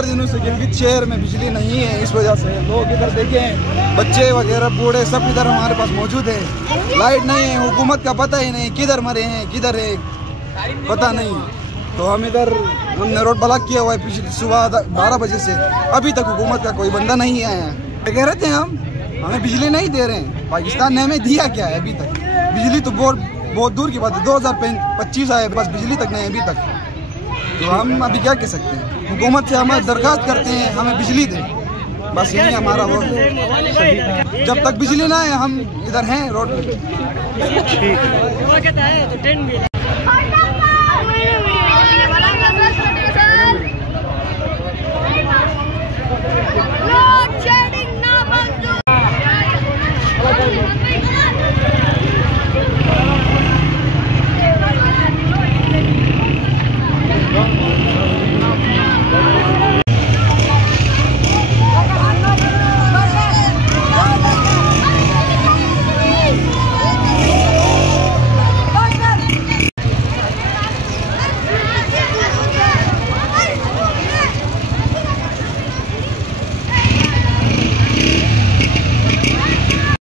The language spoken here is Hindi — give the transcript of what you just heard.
4 दिनों से गिलगित शहर में बिजली नहीं है। इस वजह से लोग इधर देखें, बच्चे वगैरह बूढ़े सब इधर हमारे पास मौजूद है। लाइट नहीं है, हुकूमत का पता ही नहीं, किधर मरे हैं किधर है पता नहीं। तो हम इधर हमने रोड ब्लॉक किया हुआ है पिछले सुबह 12 बजे से, अभी तक हुकूमत का कोई बंदा नहीं आया है। कह रहे थे हम हमें बिजली नहीं दे रहे हैं, पाकिस्तान ने हमें दिया क्या है अभी तक? बिजली तो बहुत दूर की बात है, 2025 आए बस बिजली तक नहीं अभी तक। तो हम अभी क्या कह सकते हैं? हुकूमत से हम दरख्वास्त करते हैं हमें बिजली दे, बस यही हमारा वो है। जब तक बिजली ना आए हम इधर हैं रोड पे।